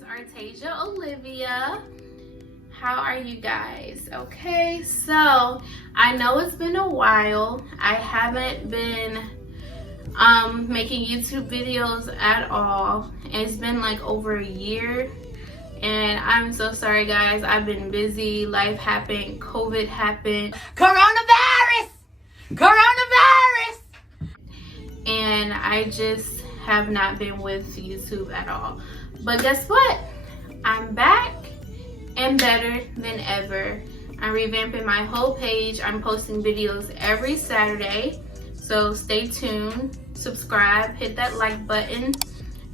is Artasia Olivia. How are you guys? Okay, so I know it's been a while. I haven't been making YouTube videos at all. It's been like over a year, and I'm so sorry guys. I've been busy. Life happened, COVID happened, coronavirus, and I just have not been with YouTube at all. But guess what? I'm back and better than ever. I'm revamping my whole page. I'm posting videos every Saturday, so stay tuned, subscribe, hit that like button,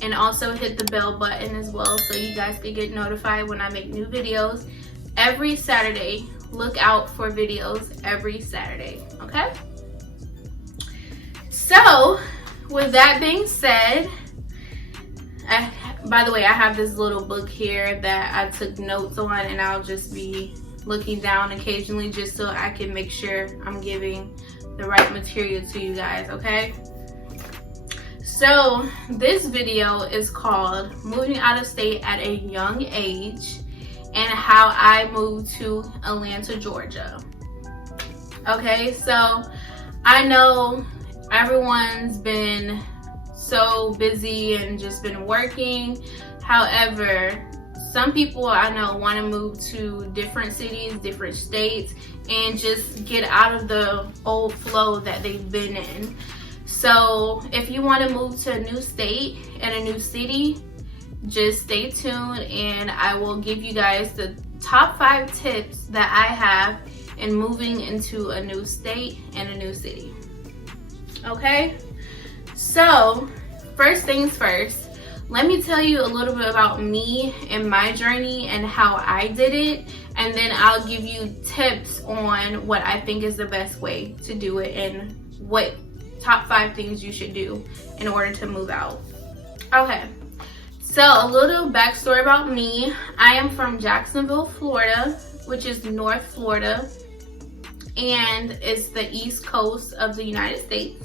and also hit the bell button as well so you guys can get notified when I make new videos every Saturday. Look out for videos every Saturday, okay? So with that being said, by the way, I have this little book here that I took notes on, and I'll just be looking down occasionally just so I can make sure I'm giving the right material to you guys, okay? So this video is called Moving Out of State at a Young Age and How I Moved to Atlanta, Georgia. Okay, so I know everyone's been so busy and just been working. However, some people I know want to move to different cities, different states, and just get out of the old flow that they've been in. So if you want to move to a new state and a new city, just stay tuned and I will give you guys the top 5 tips that I have in moving into a new state and a new city. Okay, so first things first, let me tell you a little bit about me and my journey and how I did it, and then I'll give you tips on what I think is the best way to do it and what top 5 things you should do in order to move out. Okay, so a little backstory about me. I am from Jacksonville, Florida, which is North Florida, and it's the East Coast of the United States.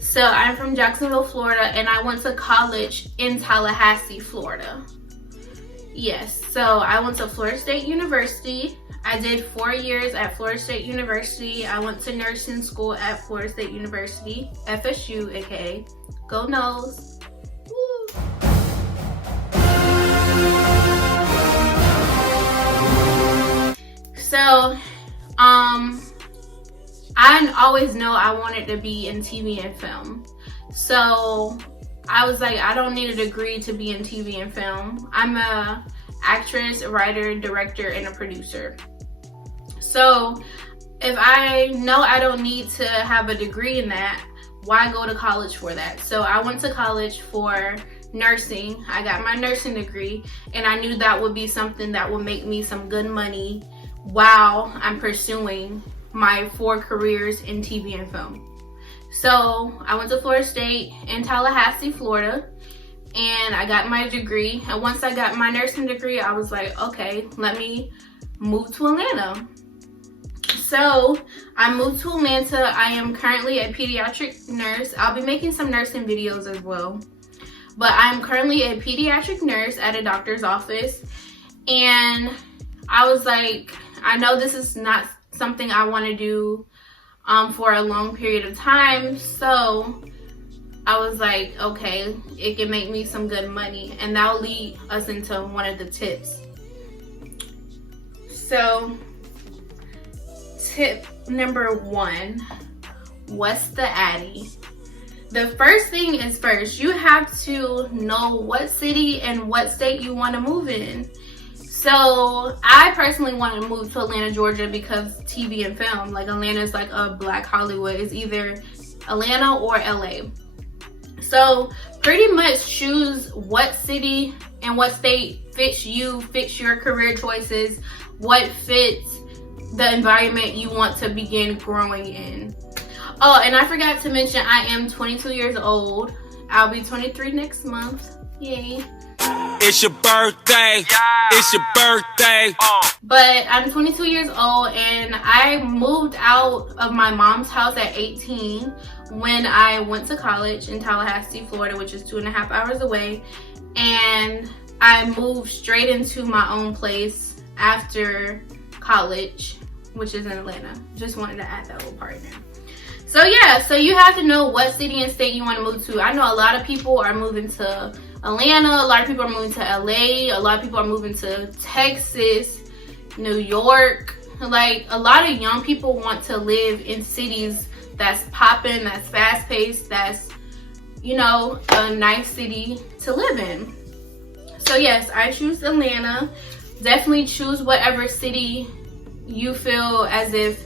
So I'm from Jacksonville, Florida, and I went to college in Tallahassee, Florida. Yes, so I went to Florida State University. I did 4 years at Florida State University. I went to nursing school at Florida State University, FSU, aka Go Noles. Woo. So, I always know I wanted to be in TV and film. So I was like, I don't need a degree to be in TV and film. I'm a actress, a writer, director, and a producer. So if I know I don't need to have a degree in that, why go to college for that? So I went to college for nursing. I got my nursing degree, and I knew that would be something that would make me some good money while I'm pursuing my 4 careers in TV and film. So I went to Florida State in Tallahassee, Florida, and I got my degree. And once I got my nursing degree, I was like, okay, let me move to Atlanta. So I moved to Atlanta. I am currently a pediatric nurse. I'll be making some nursing videos as well. But I'm currently a pediatric nurse at a doctor's office. And I was like, I know this is not something I want to do for a long period of time, so I was like, okay, it can make me some good money, and that'll lead us into one of the tips. So tip number 1, what's the Addi? The first thing is first, you have to know what city and what state you want to move in. So I personally want to move to Atlanta, Georgia because TV and film, like Atlanta is like a black Hollywood. It's either Atlanta or LA. So pretty much choose what city and what state fits you, fits your career choices, what fits the environment you want to begin growing in. Oh, and I forgot to mention I am 22 years old. I'll be 23 next month. Yay. It's your birthday. Yeah. It's your birthday. But I'm 22 years old, and I moved out of my mom's house at 18 when I went to college in Tallahassee, Florida, which is 2.5 hours away. And I moved straight into my own place after college, which is in Atlanta. Just wanted to add that little part in there. So yeah, so you have to know what city and state you want to move to. I know a lot of people are moving to Atlanta, a lot of people are moving to LA, a lot of people are moving to Texas, New York. Like, a lot of young people want to live in cities that's popping, that's fast paced, that's, you know, a nice city to live in. So yes, I choose Atlanta. Definitely choose whatever city you feel as if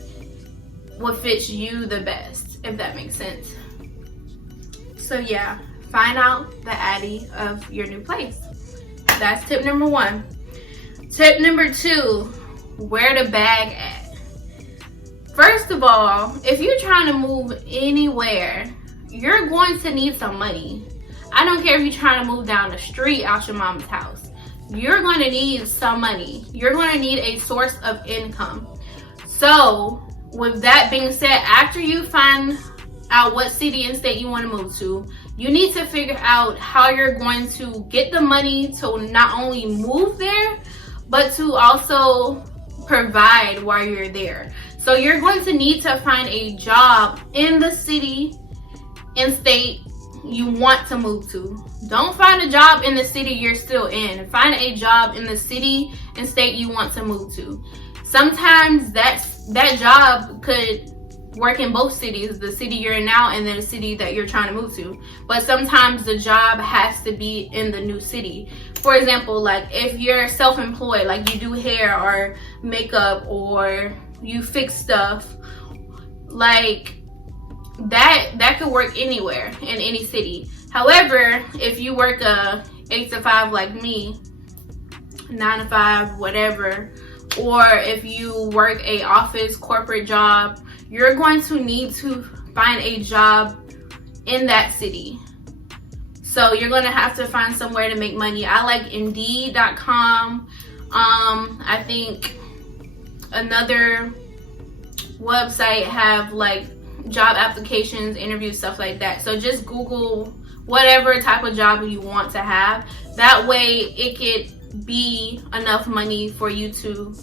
what fits you the best, if that makes sense. So yeah, find out the Addi of your new place. That's tip number 1. Tip number 2, wear the bag at. First of all, if you're trying to move anywhere, you're going to need some money. I don't care if you're trying to move down the street out your mom's house. You're going to need some money. You're going to need a source of income. So with that being said, after you find out what city and state you want to move to, you need to figure out how you're going to get the money to not only move there, but to also provide while you're there. So you're going to need to find a job in the city and state you want to move to. Don't find a job in the city you're still in. Find a job in the city and state you want to move to. Sometimes that job could work in both cities, the city you're in now and then the city that you're trying to move to. But sometimes the job has to be in the new city. For example, like if you're self-employed, like you do hair or makeup or you fix stuff, like that could work anywhere in any city. However, if you work a 8 to 5 like me, 9 to 5, whatever, or if you work a office corporate job, you're going to need to find a job in that city. So you're going to have to find somewhere to make money. I like Indeed.com. I think another website have like job applications, interviews, stuff like that. So just Google whatever type of job you want to have. That way it could be enough money for you to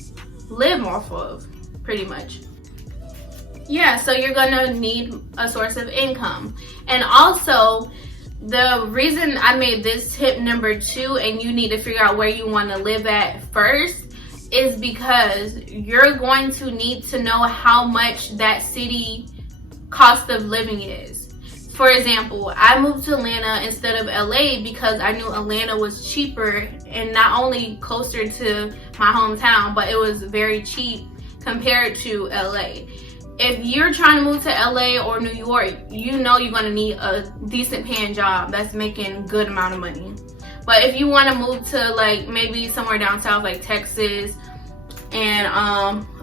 live off of, pretty much. Yeah, so you're gonna need a source of income. And also, the reason I made this tip number 2 and you need to figure out where you want to live at first is because you're going to need to know how much that city cost of living is. For example, I moved to Atlanta instead of LA because I knew Atlanta was cheaper and not only closer to my hometown, but it was very cheap compared to LA. If you're trying to move to LA or New York, you know you're going to need a decent paying job that's making good amount of money. But if you want to move to like maybe somewhere down south like Texas and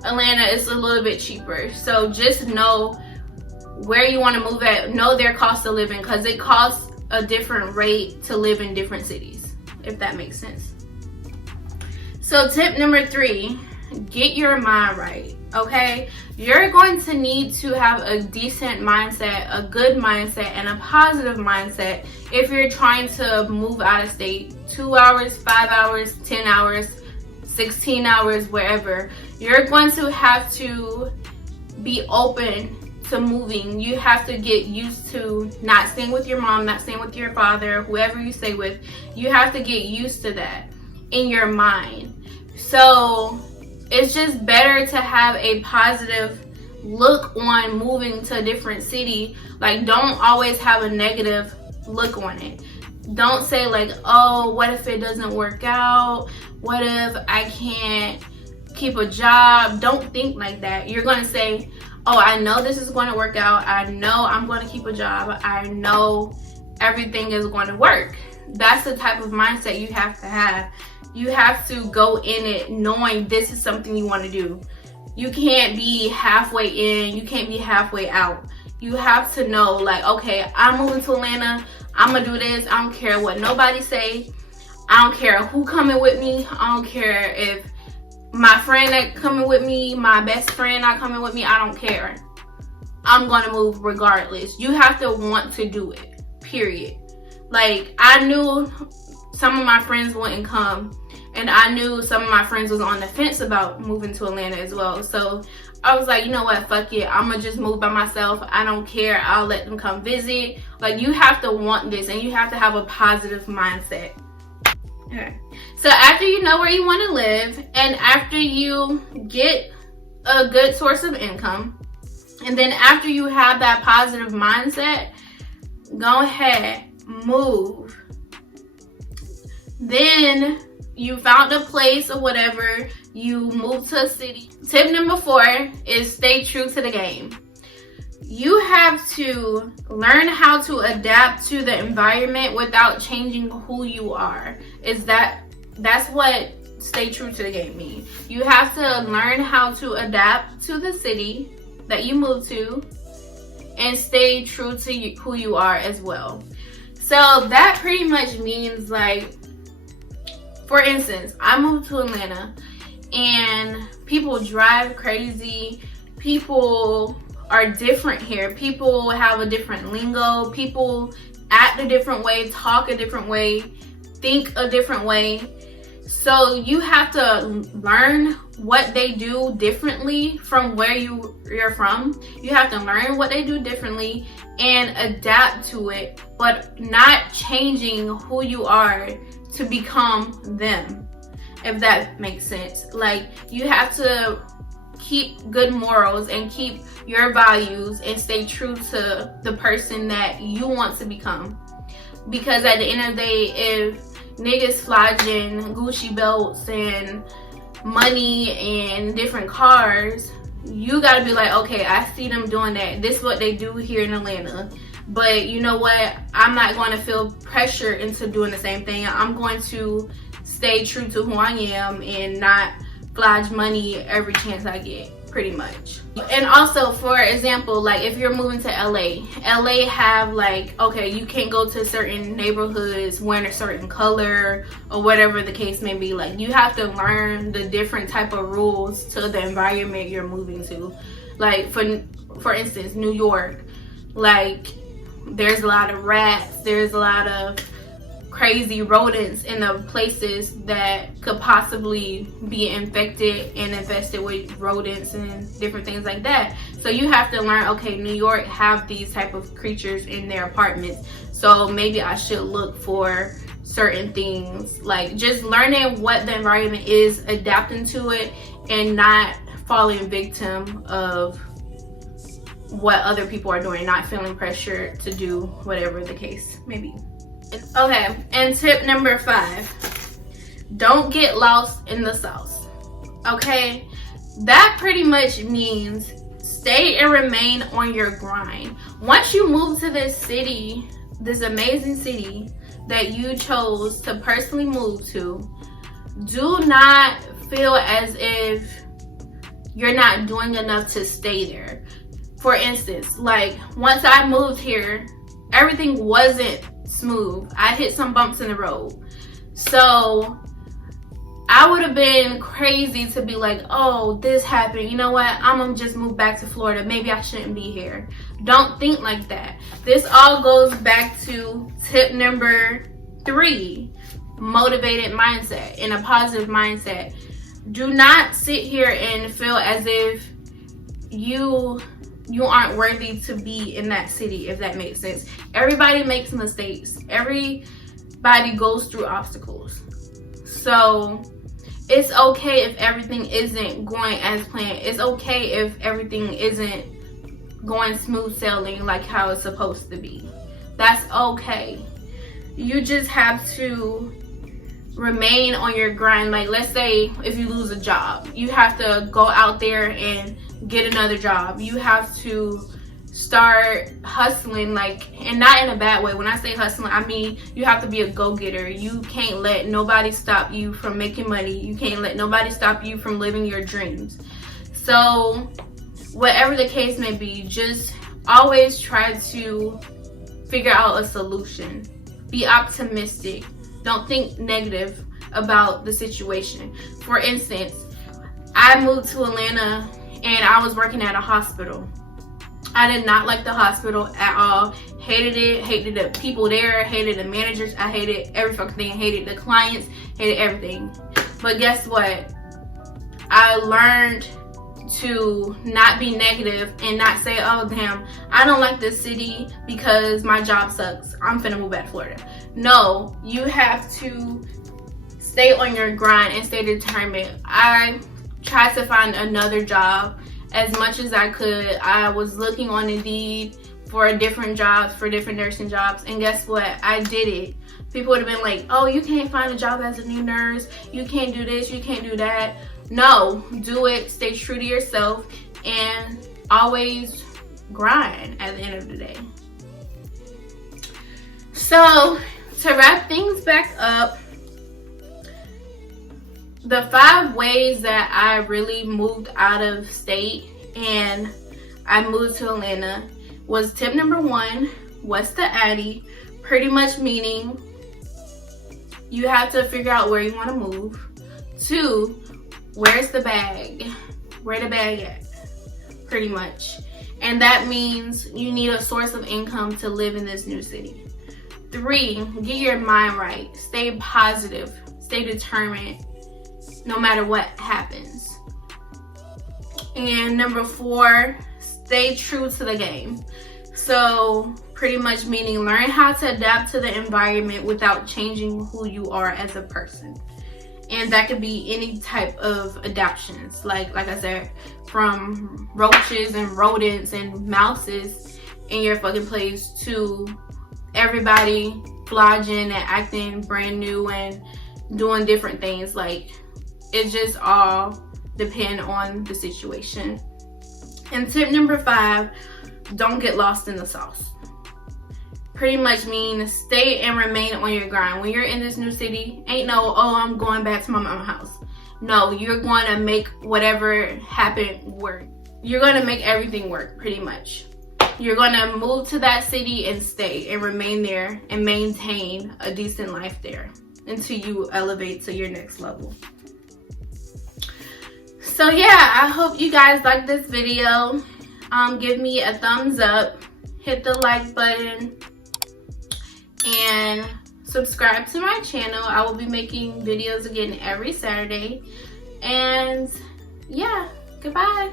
Atlanta, it's a little bit cheaper. So just know where you want to move at, know their cost of living, because it costs a different rate to live in different cities, if that makes sense. So tip number 3, get your mind right. Okay, you're going to need to have a decent mindset, a good mindset, and a positive mindset if you're trying to move out of state. 2 hours, 5 hours, 10 hours, 16 hours, wherever. You're going to have to be open to moving. You have to get used to not staying with your mom, not staying with your father, whoever you stay with. You have to get used to that in your mind. So it's just better to have a positive look on moving to a different city. Like, don't always have a negative look on it. Don't say like, oh, what if it doesn't work out? What if I can't keep a job? Don't think like that. You're going to say, oh, I know this is going to work out. I know I'm going to keep a job. I know everything is going to work. That's the type of mindset you have to have. You have to go in it knowing this is something you want to do. You can't be halfway in. You can't be halfway out. You have to know, like, okay, I'm moving to Atlanta. I'm going to do this. I don't care what nobody say. I don't care who coming with me. I don't care if my friend that coming with me, my best friend not coming with me. I don't care. I'm going to move regardless. You have to want to do it, period. Like, I knew some of my friends wouldn't come. And I knew some of my friends was on the fence about moving to Atlanta as well. So I was like, you know what, fuck it. I'm gonna just move by myself. I don't care. I'll let them come visit. Like, you have to want this and you have to have a positive mindset. Okay. So after you know where you want to live and after you get a good source of income, and then after you have that positive mindset, go ahead, move. Then you found a place or whatever, you move to a city. Tip number 4 is stay true to the game. You have to learn how to adapt to the environment without changing who you are. That's what stay true to the game means. You have to learn how to adapt to the city that you move to and stay true to who you are as well. So that pretty much means, like, for instance, I moved to Atlanta and people drive crazy. People are different here. People have a different lingo. People act a different way, talk a different way, think a different way. So you have to learn what they do differently from where you're from. You have to learn what they do differently and adapt to it, but not changing who you are to become them, if that makes sense. Like, you have to keep good morals and keep your values and stay true to the person that you want to become. Because at the end of the day, if niggas flogging Gucci belts and money and different cars, you gotta be like, okay, I see them doing that. This is what they do here in Atlanta. But you know what? I'm not going to feel pressure into doing the same thing. I'm going to stay true to who I am and not flash money every chance I get, pretty much. And also, for example, like if you're moving to LA have like, okay, you can't go to certain neighborhoods wearing a certain color or whatever the case may be. Like, you have to learn the different type of rules to the environment you're moving to. Like, for instance, New York, like, there's a lot of rats, there's a lot of crazy rodents in the places that could possibly be infected and infested with rodents and different things like that. So you have to learn, okay, New York have these type of creatures in their apartments, so maybe I should look for certain things. Like, just learning what the environment is, adapting to it, and not falling victim of what other people are doing, not feeling pressure to do whatever the case may be. Okay, and tip number 5, don't get lost in the sauce. Okay, that pretty much means stay and remain on your grind. Once you move to this city, this amazing city that you chose to personally move to, do not feel as if you're not doing enough to stay there. For instance, like, once I moved here, everything wasn't smooth. I hit some bumps in the road. So I would have been crazy to be like, oh, this happened. You know what? I'm gonna just move back to Florida. Maybe I shouldn't be here. Don't think like that. This all goes back to tip number 3, motivated mindset and a positive mindset. Do not sit here and feel as if you aren't worthy to be in that city, if that makes sense. Everybody makes mistakes. Everybody goes through obstacles. So it's okay if everything isn't going as planned. It's okay if everything isn't going smooth sailing like how it's supposed to be. That's okay. You just have to remain on your grind. Like, let's say if you lose a job, you have to go out there and get another job. You have to start hustling, like, and not in a bad way. When I say hustling, I mean you have to be a go-getter. You can't let nobody stop you from making money. You can't let nobody stop you from living your dreams. So whatever the case may be, just always try to figure out a solution. Be optimistic. Don't think negative about the situation. For instance, I moved to Atlanta and I was working at a hospital. I did not like the hospital at all. Hated it, hated the people there, hated the managers. I hated every fucking thing. Hated the clients, hated everything. But guess what? I learned to not be negative and not say, oh damn, I don't like this city because my job sucks, I'm finna move back to Florida. No, you have to stay on your grind and stay determined. I tried to find another job as much as I could. I was looking on Indeed for different jobs, for different nursing jobs, and guess what? I did it. People would have been like, oh, you can't find a job as a new nurse, you can't do this, you can't do that. No, do it, stay true to yourself, and always grind at the end of the day. So, to wrap things back up, the 5 ways that I really moved out of state and I moved to Atlanta was tip number 1, what's the Addi? Pretty much meaning you have to figure out where you want to move. 2, where's the bag? Where the bag at? Pretty much. And that means you need a source of income to live in this new city. 3, get your mind right. Stay positive. Stay determined no matter what happens. And number 4, stay true to the game. So pretty much meaning learn how to adapt to the environment without changing who you are as a person. And that could be any type of adaptations, like I said, from roaches and rodents and mouses in your fucking place to everybody flogging and acting brand new and doing different things. Like, it just all depend on the situation. And tip number 5, don't get lost in the sauce. Pretty much mean stay and remain on your grind. When you're in this new city, ain't no, oh, I'm going back to my mama's house. No, you're going to make whatever happen work. You're going to make everything work, pretty much. You're going to move to that city and stay and remain there and maintain a decent life there until you elevate to your next level. So yeah, I hope you guys like this video. Give me a thumbs up, hit the like button, and subscribe to my channel. I will be making videos again every Saturday. And yeah, goodbye.